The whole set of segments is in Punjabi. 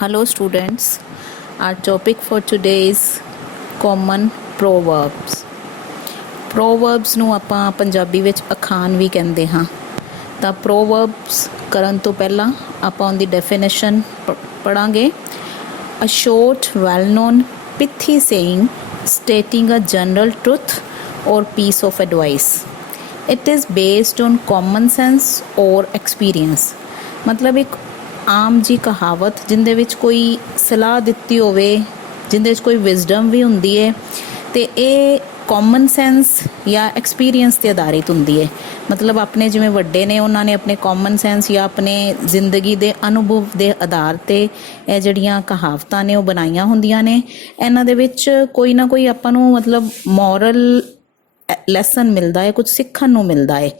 Hello students, our topic for today is common proverbs. Proverbs ਨੂੰ ਆਪਾਂ ਪੰਜਾਬੀ ਵਿੱਚ ਅਖਾਣ ਵੀ ਕਹਿੰਦੇ ਹਾਂ। ਤਾਂ proverbs ਕਰਨ ਤੋਂ ਪਹਿਲਾਂ ਆਪਾਂ ਉਹਦੀ definition ਪੜਾਂਗੇ। A short, well-known, pithy saying stating a general truth or piece of advice. It is based on common sense or experience. ਮਤਲਬ ਇੱਕ ਆਮ ਜੀ ਕਹਾਵਤ ਜਿੰਦੇ ਵਿੱਚ ਕੋਈ ਸਲਾਹ ਦਿੱਤੀ ਹੋਵੇ, ਜਿੰਦੇ ਵਿੱਚ ਕੋਈ ਵਿਜ਼ਡਮ ਵੀ ਹੁੰਦੀ ਹੈ ਅਤੇ ਇਹ ਕਾਮਨ ਸੈਂਸ ਜਾਂ ਐਕਸਪੀਰੀਅੰਸ 'ਤੇ ਆਧਾਰਿਤ ਹੁੰਦੀ ਹੈ। ਮਤਲਬ ਆਪਣੇ ਜਿਵੇਂ ਵੱਡੇ ਨੇ ਉਹਨਾਂ ਨੇ ਆਪਣੇ ਕਾਮਨ ਸੈਂਸ ਜਾਂ ਆਪਣੇ ਜ਼ਿੰਦਗੀ ਦੇ ਅਨੁਭਵ ਦੇ ਆਧਾਰ 'ਤੇ ਇਹ ਜਿਹੜੀਆਂ ਕਹਾਵਤਾਂ ਨੇ ਉਹ ਬਣਾਈਆਂ ਹੁੰਦੀਆਂ ਨੇ। ਇਹਨਾਂ ਦੇ ਵਿੱਚ ਕੋਈ ਨਾ ਕੋਈ ਆਪਾਂ ਨੂੰ ਮਤਲਬ ਮੋਰਲ ਲੈਸਨ ਮਿਲਦਾ ਹੈ, ਕੁਝ ਸਿੱਖਣ ਨੂੰ ਮਿਲਦਾ ਹੈ।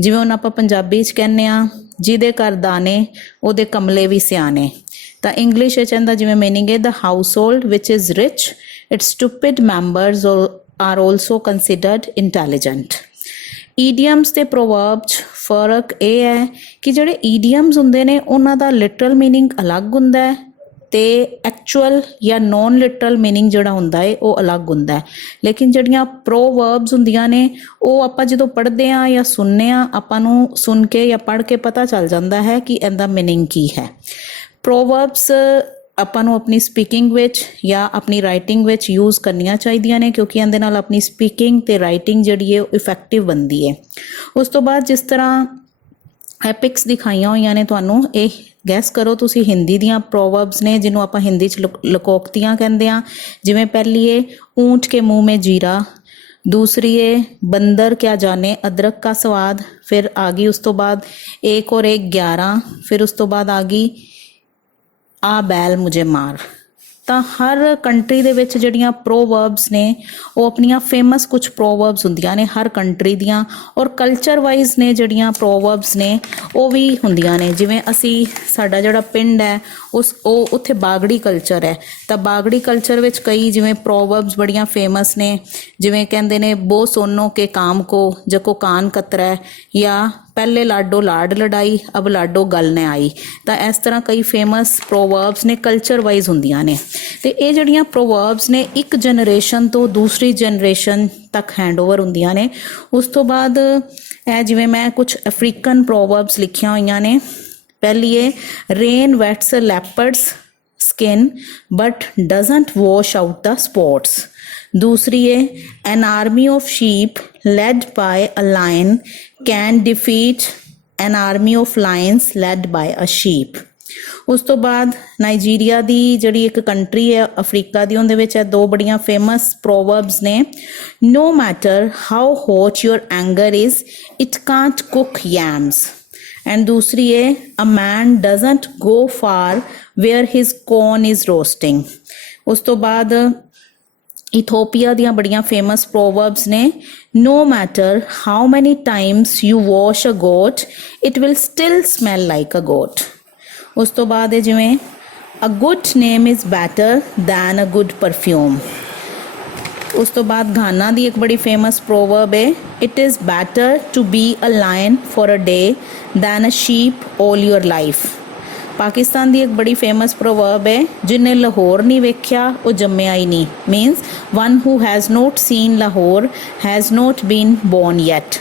ਜਿਵੇਂ ਹੁਣ ਆਪਾਂ ਪੰਜਾਬੀ 'ਚ ਕਹਿੰਦੇ ਹਾਂ ਜਿਹਦੇ ਘਰ ਦਾਣੇ ਉਹਦੇ ਕਮਲੇ ਵੀ ਸਿਆਣੇ। ਤਾਂ ਇੰਗਲਿਸ਼ ਵਿੱਚ ਇਹਦਾ ਜਿਵੇਂ ਮੀਨਿੰਗ ਹੈ, ਦ house hold which is rich it's stupid members are also considered intelligent. Idioms ਅਤੇ ਪ੍ਰੋਵਰਬ 'ਚ ਫਰਕ ਇਹ ਹੈ ਕਿ ਜਿਹੜੇ ਈਡੀਅਮਸ ਹੁੰਦੇ ਨੇ ਉਹਨਾਂ ਦਾ ਲਿਟਰਲ ਮੀਨਿੰਗ ਅਲੱਗ ਹੁੰਦਾ ਹੈ ਅਤੇ ਐਕਚੁਅਲ ਜਾਂ ਨੋਨ ਲਿਟਰਲ ਮੀਨਿੰਗ ਜਿਹੜਾ ਹੁੰਦਾ ਹੈ ਉਹ ਅਲੱਗ ਹੁੰਦਾ ਹੈ। ਲੇਕਿਨ ਜਿਹੜੀਆਂ ਪ੍ਰੋਵਰਬਸ ਹੁੰਦੀਆਂ ਨੇ ਉਹ ਆਪਾਂ ਜਦੋਂ ਪੜ੍ਹਦੇ ਹਾਂ ਜਾਂ ਸੁਣਦੇ ਹਾਂ, ਆਪਾਂ ਨੂੰ ਸੁਣ ਕੇ ਜਾਂ ਪੜ੍ਹ ਕੇ ਪਤਾ ਚੱਲ ਜਾਂਦਾ ਹੈ ਕਿ ਇਹਦਾ ਮੀਨਿੰਗ ਕੀ ਹੈ। ਪ੍ਰੋਵਰਬਸ ਆਪਾਂ ਨੂੰ ਆਪਣੀ ਸਪੀਕਿੰਗ ਵਿੱਚ ਜਾਂ ਆਪਣੀ ਰਾਈਟਿੰਗ ਵਿੱਚ ਯੂਜ਼ ਕਰਨੀਆਂ ਚਾਹੀਦੀਆਂ ਨੇ, ਕਿਉਂਕਿ ਇਹਦੇ ਨਾਲ ਆਪਣੀ ਸਪੀਕਿੰਗ ਅਤੇ ਰਾਈਟਿੰਗ ਜਿਹੜੀ ਹੈ ਉਹ ਇਫੈਕਟਿਵ ਬਣਦੀ ਹੈ। ਉਸ ਤੋਂ ਬਾਅਦ ਜਿਸ ਤਰ੍ਹਾਂ ਐਪਿਕਸ ਦਿਖਾਈਆਂ ਹੋਈਆਂ ਨੇ ਤੁਹਾਨੂੰ, ਇਹ ਗੈਸ ਕਰੋ ਤੁਸੀਂ ਹਿੰਦੀ ਦੀਆਂ ਪ੍ਰੋਵਰਬਸ ਨੇ ਜਿਹਨੂੰ ਆਪਾਂ ਹਿੰਦੀ 'ਚ ਲਕੋਕਤੀਆਂ ਕਹਿੰਦੇ ਹਾਂ। ਜਿਵੇਂ ਪਹਿਲੀ ਹੈ ਊਂਟ ਕੇ ਮੂੰਹ ਮੇਂ ਜੀਰਾ, दूसरी है बंदर क्या जाने अदरक का स्वाद, फिर आ गई उस तो बाद एक और एक 11, फिर उस तो बाद आ गई आ बैल मुझे मार। ਤਾਂ ਹਰ ਕੰਟਰੀ ਦੇ ਵਿੱਚ ਜਿਹੜੀਆਂ ਪ੍ਰੋਵਰਬਸ ਨੇ ਉਹ ਆਪਣੀਆਂ ਫੇਮਸ ਕੁਝ ਪ੍ਰੋਵਰਬਸ ਹੁੰਦੀਆਂ ਨੇ ਹਰ ਕੰਟਰੀ ਦੀਆਂ, ਔਰ ਕਲਚਰ ਵਾਈਜ਼ ਨੇ ਜਿਹੜੀਆਂ ਪ੍ਰੋਵਰਬਸ ਨੇ ਉਹ ਵੀ ਹੁੰਦੀਆਂ ਨੇ। ਜਿਵੇਂ ਅਸੀਂ ਸਾਡਾ ਜਿਹੜਾ ਪਿੰਡ ਹੈ ਉਹ ਉੱਥੇ ਬਾਗੜੀ ਕਲਚਰ ਹੈ, ਤਾਂ ਬਾਗੜੀ ਕਲਚਰ ਵਿੱਚ ਕਈ ਜਿਵੇਂ ਪ੍ਰੋਵਰਬਸ ਬੜੀਆਂ ਫੇਮਸ ਨੇ। ਜਿਵੇਂ ਕਹਿੰਦੇ ਨੇ ਬੋ ਸੋਨੋ ਕੇ ਕਾਮ ਕੋ ਜਕੋ ਕਾਨ ਕਤਰਾ, ਜਾਂ ਪਹਿਲੇ ਲਾਡੋ ਲਾਡ ਲੜਾਈ ਅਬ ਲਾਡੋ ਗੱਲ ਨੇ ਆਈ। ਤਾਂ ਇਸ ਤਰ੍ਹਾਂ ਕਈ ਫੇਮਸ ਪ੍ਰੋਵਰਬਸ ਨੇ ਕਲਚਰ ਵਾਈਜ਼ ਹੁੰਦੀਆਂ ਨੇ। ਅਤੇ ਇਹ ਜਿਹੜੀਆਂ ਪ੍ਰੋਵਰਬਸ ਨੇ ਇੱਕ ਜਨਰੇਸ਼ਨ ਤੋਂ ਦੂਸਰੀ ਜਨਰੇਸ਼ਨ ਤੱਕ ਹੈਂਡਓਵਰ ਹੁੰਦੀਆਂ ਨੇ। ਉਸ ਤੋਂ ਬਾਅਦ ਇਹ ਜਿਵੇਂ ਮੈਂ ਕੁਛ ਅਫਰੀਕਨ ਪ੍ਰੋਵਰਬਸ ਲਿਖੀਆਂ ਹੋਈਆਂ ਨੇ। ਪਹਿਲੀ ਹੈ rain wets a leopard's skin but doesn't wash out the spots. दूसरी है an army of sheep led by a lion can defeat an army of lions led by a sheep। ਉਸ ਤੋਂ ਬਾਅਦ ਨਾਈਜੀਰੀਆ ਦੀ ਜਿਹੜੀ ਇੱਕ ਕੰਟਰੀ ਹੈ ਅਫਰੀਕਾ ਦੀ, ਉਹਦੇ ਵਿੱਚ ਇਹ ਦੋ ਬੜੀਆਂ ਫੇਮਸ ਪ੍ਰੋਵਰਬਸ ਨੇ। no matter how hot your anger is it can't cook yams। and ਦੂਸਰੀ ਹੈ a man doesn't go far where his corn is roasting। ਉਸ ਤੋਂ ਬਾਅਦ ਇਥੋਪੀਆ ਦੀਆਂ ਬੜੀਆਂ ਫੇਮਸ ਪ੍ਰੋਵਰਬਸ ਨੇ। no matter how many times you wash a goat it will still smell like a goat। ਉਸ ਤੋਂ ਬਾਅਦ ਹੈ ਜਿਵੇਂ a good name is better than a good perfume। ਉਸ ਤੋਂ ਬਾਅਦ ਘਾਨਾ ਦੀ ਇੱਕ ਬੜੀ ਫੇਮਸ ਪ੍ਰੋਵਰਬ ਹੈ it is better to be a lion for a day than a sheep all your life। Pakistan ਦੀ ਇੱਕ ਬੜੀ ਫੇਮਸ ਪ੍ਰੋਵਰਬ ਹੈ ਜਿਹਨੇ ਲਾਹੌਰ ਨਹੀਂ ਵੇਖਿਆ ਉਹ ਜੰਮਿਆ ਹੀ ਨਹੀਂ। Means one who has not seen Lahore has not been born yet.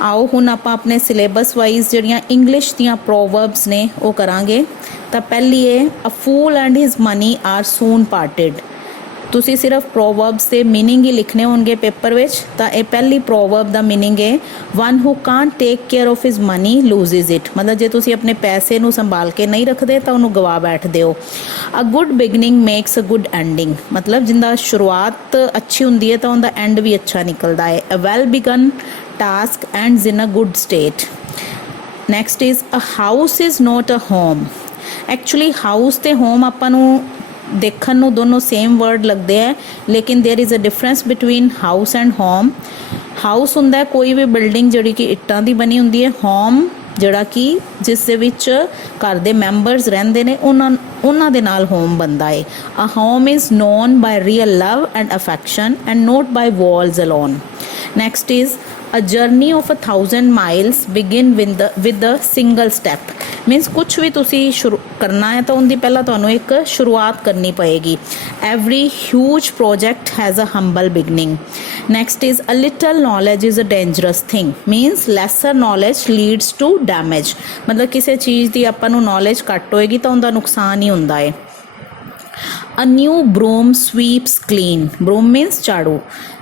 ਆਓ ਹੁਣ ਆਪਾਂ ਆਪਣੇ ਸਿਲੇਬਸ ਵਾਈਜ਼ ਜਿਹੜੀਆਂ ਇੰਗਲਿਸ਼ ਦੀਆਂ ਪ੍ਰੋਵਰਬਸ ਨੇ ਉਹ ਕਰਾਂਗੇ। ਤਾਂ ਪਹਿਲੀ ਹੈ ਅ ਫੂਲ ਐਂਡ ਹਿਜ਼ ਮਨੀ ਆਰ ਸੂਨ ਪਾਰਟਿਡ। ਤੁਸੀਂ ਸਿਰਫ ਪ੍ਰੋਵਰਬਸ ਦੇ ਮੀਨਿੰਗ ਹੀ ਲਿਖਣੇ ਹੋਣਗੇ ਪੇਪਰ ਵਿੱਚ। ਤਾਂ ਇਹ ਪਹਿਲੀ ਪ੍ਰੋਵਰਬ ਦਾ ਮੀਨਿੰਗ ਹੈ one who can't take care of his money loses it. ਮਤਲਬ ਜੇ ਤੁਸੀਂ ਆਪਣੇ ਪੈਸੇ ਨੂੰ ਸੰਭਾਲ ਕੇ ਨਹੀਂ ਰੱਖਦੇ ਤਾਂ ਉਹਨੂੰ ਗਵਾ ਬੈਠਦੇ ਹੋ। A good beginning makes a good ending. ਮਤਲਬ ਜਿੰਦਾ ਸ਼ੁਰੂਆਤ ਅੱਛੀ ਹੁੰਦੀ ਹੈ ਤਾਂ ਉਹਦਾ ਐਂਡ ਵੀ ਅੱਛਾ ਨਿਕਲਦਾ ਹੈ। A well begun task ends in a good state. Next is a house is not a home. Actually house ਅਤੇ ਹੋਮ ਆਪਾਂ ਨੂੰ ਦੇਖਣ ਨੂੰ ਦੋਨੋਂ ਸੇਮ ਵਰਡ ਲੱਗਦੇ ਹੈ, ਲੇਕਿਨ there is a difference between house and home. House ਹੁੰਦਾ ਕੋਈ ਵੀ ਬਿਲਡਿੰਗ ਜਿਹੜੀ ਕਿ ਇੱਟਾਂ ਦੀ ਬਣੀ ਹੁੰਦੀ ਹੈ। ਹੋਮ ਜਿਹੜਾ ਕਿ ਜਿਸ ਦੇ ਵਿੱਚ ਘਰ ਦੇ ਮੈਂਬਰਸ ਰਹਿੰਦੇ ਨੇ ਉਹਨਾਂ ਦੇ ਨਾਲ ਹੋਮ ਬਣਦਾ ਹੈ। A home is known by real love and affection and not by walls alone. Next is a journey of 1,000 miles begin with a single step means कुछ भी तुसी शुरू करना है तो उनकी पहला तुहानू एक शुरुआत करनी पएगी। Every huge project has a humble beginning. Next is a little knowledge is a dangerous thing means lesser knowledge leads to damage मतलब किसी चीज़ की आपां नू नॉलेज घट होएगी तो उनका नुकसान ही हुंदा है। A new broom sweeps clean. Broom means झाड़ू।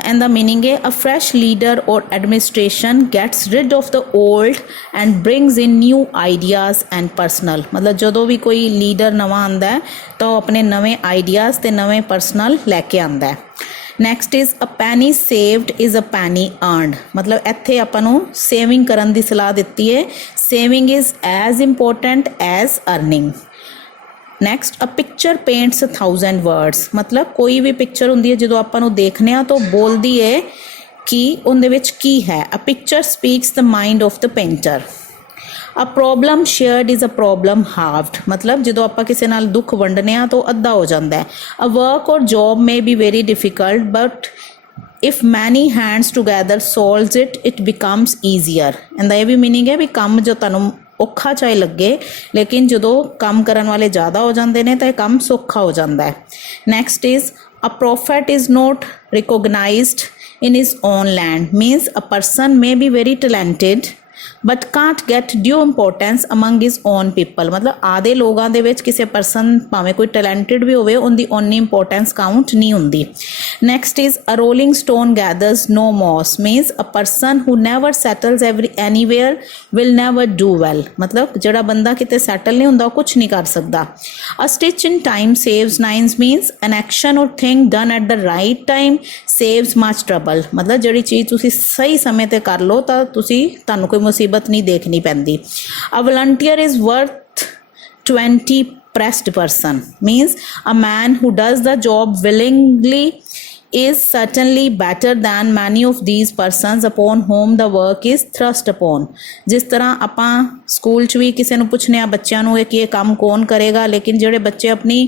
And the meaning है a fresh leader or administration gets rid of the old and brings in new ideas and personal मतलब ਜਦੋਂ ਵੀ ਕੋਈ लीडर नवा आंदा है तो वो अपने नवे ideas ते नवे personal लैके आंदा है। नैक्सट इज़ अ पैनी सेव्ड इज़ अ पैनी अर्नड मतलब ਇੱਥੇ ਆਪਾਂ ਨੂੰ ਸੇਵਿੰਗ ਕਰਨ ਦੀ ਸਲਾਹ ਦਿੱਤੀ ਹੈ। Saving is as important as earning. Next a picture paints 1,000 words ਮਤਲਬ ਕੋਈ ਵੀ ਪਿਕਚਰ ਹੁੰਦੀ ਹੈ ਜਦੋਂ ਆਪਾਂ ਨੂੰ ਦੇਖਦੇ ਹਾਂ ਤਾਂ ਬੋਲਦੀ ਹੈ ਕਿ ਉਹਦੇ ਵਿੱਚ ਕੀ ਹੈ। A picture speaks the mind of the painter. A problem shared is a problem halved ਮਤਲਬ ਜਦੋਂ ਆਪਾਂ ਕਿਸੇ ਨਾਲ ਦੁੱਖ ਵੰਡਨੇ ਆ ਤਾਂ ਅੱਧਾ ਹੋ ਜਾਂਦਾ ਹੈ। A work or job may be very difficult but if many hands together solves it it becomes easier and the ਇਹ ਵੀ ਮੀਨਿੰਗ ਹੈ ਵੀ ਕੰਮ ਜੋ ਤੁਹਾਨੂੰ ਔਖਾ ਚਾਹੇ ਲੱਗੇ ਲੇਕਿਨ ਜਦੋਂ ਕੰਮ ਕਰਨ ਵਾਲੇ ਜ਼ਿਆਦਾ ਹੋ ਜਾਂਦੇ ਨੇ ਤਾਂ ਇਹ ਕੰਮ ਸੌਖਾ ਹੋ ਜਾਂਦਾ ਹੈ। Next is a prophet is not recognized in his own land means a person may be very talented but can't get due importance among his own people मतलब आधे लोगों ਦੇ ਵਿੱਚ ਕਿਸੇ ਪਰਸਨ ਭਾਵੇਂ ਕੋਈ ਟੈਲੈਂਟਡ ਵੀ ਹੋਵੇ ਉਹਦੀ ਓਨੀ ਇੰਪੋਰਟੈਂਸ ਕਾਊਂਟ ਨਹੀਂ ਹੁੰਦੀ। Next is a rolling stone gathers no moss means a person who never settles anywhere will never do well मतलब ਜਿਹੜਾ ਬੰਦਾ ਕਿਤੇ ਸੈਟਲ ਨਹੀਂ ਹੁੰਦਾ ਉਹ ਕੁਝ ਨਹੀਂ ਕਰ ਸਕਦਾ। a stitch in time saves nines means an action or thing done at the right time saves much trouble मतलब ਜਿਹੜੀ ਚੀਜ਼ ਤੁਸੀਂ ਸਹੀ ਸਮੇਂ ਤੇ ਕਰ ਲਓ ਤਾਂ ਤੁਹਾਨੂੰ ਕੋਈ ਮੁਸੀਬਤ ਨਹੀਂ ਦੇਖਣੀ ਪੈਂਦੀ। A volunteer is worth 20 pressed person means a man who does the job willingly is certainly better than many of these persons upon whom the work is thrust upon ਜਿਸ ਤਰ੍ਹਾਂ ਆਪਾਂ ਸਕੂਲ 'ਚ ਵੀ ਕਿਸੇ ਨੂੰ ਪੁੱਛਨੇ ਆ ਬੱਚਿਆਂ ਨੂੰ ਕਿ ਇਹ ਕੰਮ ਕੌਣ ਕਰੇਗਾ ਲੇਕਿਨ ਜਿਹੜੇ ਬੱਚੇ ਆਪਣੀ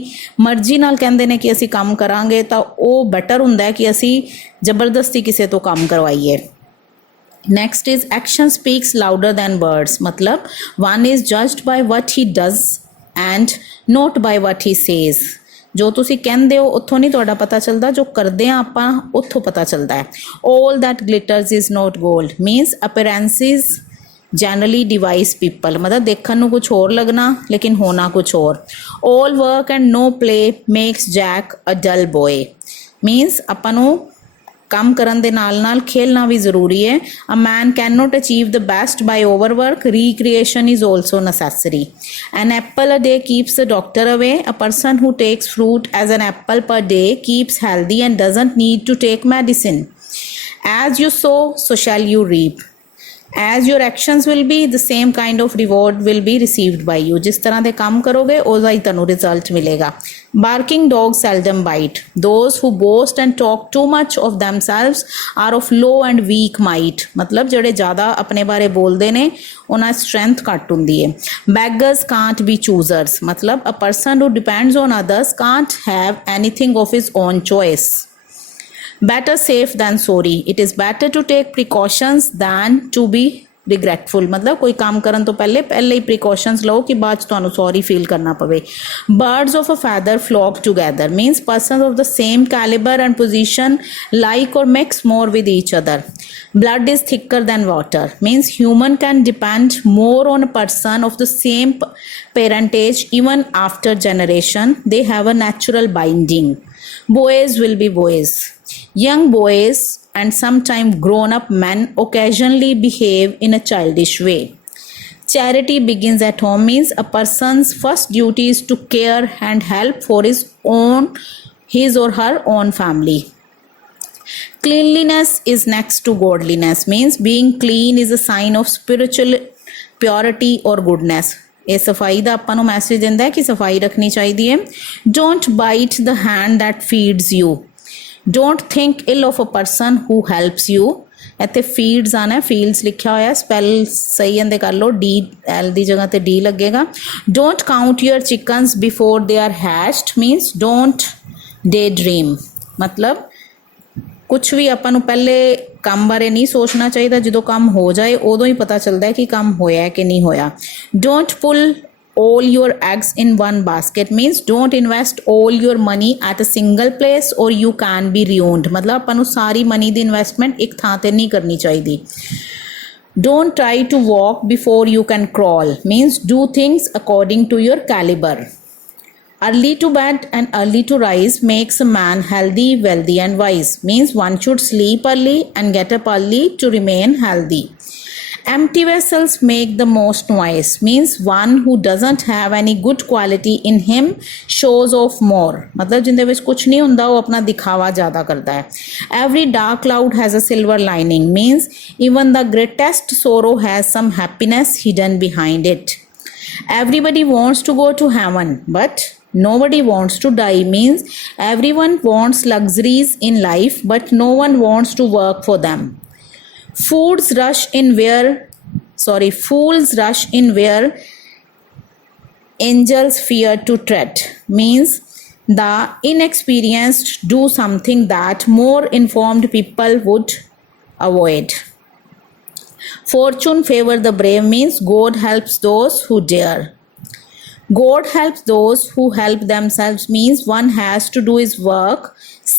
ਮਰਜ਼ੀ ਨਾਲ ਕਹਿੰਦੇ ਨੇ ਕਿ ਅਸੀਂ ਕੰਮ ਕਰਾਂਗੇ ਤਾਂ ਉਹ ਬੈਟਰ ਹੁੰਦਾ ਕਿ ਅਸੀਂ ਜ਼ਬਰਦਸਤੀ ਕਿਸੇ ਤੋਂ ਕੰਮ ਕਰਵਾਈਏ। Next is action speaks louder than words मतलब one is judged by what he does and not by what he says ਜੋ ਤੁਸੀਂ ਕਹਿੰਦੇ ਹੋ ਉੱਥੋਂ ਨਹੀਂ ਤੁਹਾਡਾ ਪਤਾ ਚੱਲਦਾ ਜੋ ਕਰਦੇ ਆ ਆਪਾਂ ਉੱਥੋਂ ਪਤਾ ਚੱਲਦਾ ਹੈ। all that glitters is not gold means appearances generally devise people मतलब ਦੇਖਣ ਨੂੰ ਕੁਝ ਹੋਰ ਲੱਗਣਾ ਲੇਕਿਨ ਹੋਣਾ ਕੁਝ ਹੋਰ। all work and no play makes Jack a dull boy means ਆਪਾਂ ਨੂੰ ਕੰਮ ਕਰਨ ਦੇ ਨਾਲ ਨਾਲ ਖੇਲਣਾ ਵੀ ਜ਼ਰੂਰੀ ਹੈ। A man can not achieve the best by overwork recreation is also necessary. An apple a day keeps the doctor away a person who takes fruit as an apple per day keeps healthy and doesn't need to take medicine. As you sow so shall you reap as your actions will be the same kind of reward will be received by you ਜਿਸ ਤਰ੍ਹਾਂ ਦੇ ਕੰਮ ਕਰੋਗੇ ਉਹਦਾ ਹੀ ਤੁਹਾਨੂੰ ਰਿਜ਼ਲਟ ਮਿਲੇਗਾ। barking dogs seldom bite those who boast and talk too much of themselves are of low and weak might मतलब ਜਿਹੜੇ ਜ਼ਿਆਦਾ ਆਪਣੇ ਬਾਰੇ ਬੋਲਦੇ ਨੇ ਉਹਨਾਂ strength ਘੱਟ ਹੁੰਦੀ ਹੈ। beggars can't be choosers मतलब a person who depends on others can't have anything of his own choice। better safe than sorry it is better to take precautions than to be regretful मतलब कोई काम करन तो पहले ही precautions लो कि बाद ਤੁਹਾਨੂੰ sorry feel करना पवे। birds of a feather flock together means persons of the same caliber and position like or mix more with each other। blood is thicker than water means human can depend more on a person of the same parentage even after generation they have a natural binding। boys will be boys young boys and sometimes grown-up men occasionally behave in a childish way। charity begins at home means a person's first duty is to care and help for his or her own family। cleanliness is next to godliness means being clean is a sign of spiritual purity or goodness। ਇਹ ਸਫਾਈ ਦਾ ਆਪਾਂ ਨੂੰ ਮੈਸੇਜ ਦਿੰਦਾ ਹੈ ਕਿ ਸਫਾਈ ਰੱਖਣੀ ਚਾਹੀਦੀ ਹੈ। don't bite the hand that feeds you don't think ill of a person who helps you ਇੱਥੇ ਫੀਡਸ ਆਣਾ ਫੀਲਡਸ ਲਿਖਿਆ ਹੋਇਆ ਸਪੈਲ ਸਹੀ ਇਹਦੇ ਕਰ ਲਓ ਡੀ ਐਲ ਦੀ ਜਗ੍ਹਾ ਤੇ ਡੀ ਲੱਗੇਗਾ। don't count your chickens before they are hatched means don't daydream मतलब ਕੁਛ ਵੀ ਆਪਾਂ ਨੂੰ ਪਹਿਲੇ ਕੰਮ ਬਾਰੇ ਨਹੀਂ ਸੋਚਣਾ ਚਾਹੀਦਾ, ਜਦੋਂ ਕੰਮ ਹੋ ਜਾਏ ਉਦੋਂ ਹੀ ਪਤਾ ਚੱਲਦਾ ਹੈ ਕਿ ਕੰਮ ਹੋਇਆ ਕਿ ਨਹੀਂ ਹੋਇਆ। Don't pull all your eggs in one basket means don't invest all your money at a single place or you can be ruined। मतलब ਆਪਾਂ ਨੂੰ ਸਾਰੀ ਮਨੀ ਦੀ ਇਨਵੈਸਟਮੈਂਟ ਇੱਕ ਥਾਂ ਤੇ ਨਹੀਂ ਕਰਨੀ ਚਾਹੀਦੀ। Don't try to walk before you can crawl means do things according to your caliber। Early to bed and early to rise makes a man healthy, wealthy and wise means one should sleep early and get up early to remain healthy। Empty vessels make the most noise means one who doesn't have any good quality in him shows off more। मतलब जिंदे विच कुछ नहीं हुंदा वो अपना दिखावा ज़्यादा करता है। Every dark cloud has a silver lining means even the greatest sorrow has some happiness hidden behind it। Everybody wants to go to heaven but nobody wants to die means everyone wants luxuries in life but no one wants to work for them। Fools rush in where angels fear to tread means the inexperienced do something that more informed people would avoid। Fortune favor the brave means God helps those who dare। God helps those who help themselves means one has to do his work।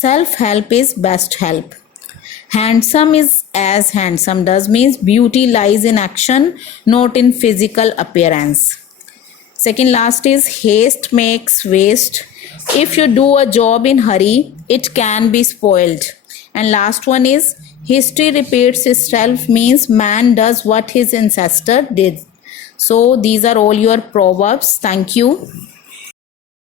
Self-help is best help। Handsome is as handsome does means beauty lies in action not in physical appearance। Second last is haste makes waste। If you do a job in hurry it can be spoiled। And last one is history repeats itself means man does what his ancestor did। So these are all your proverbs। Thank you।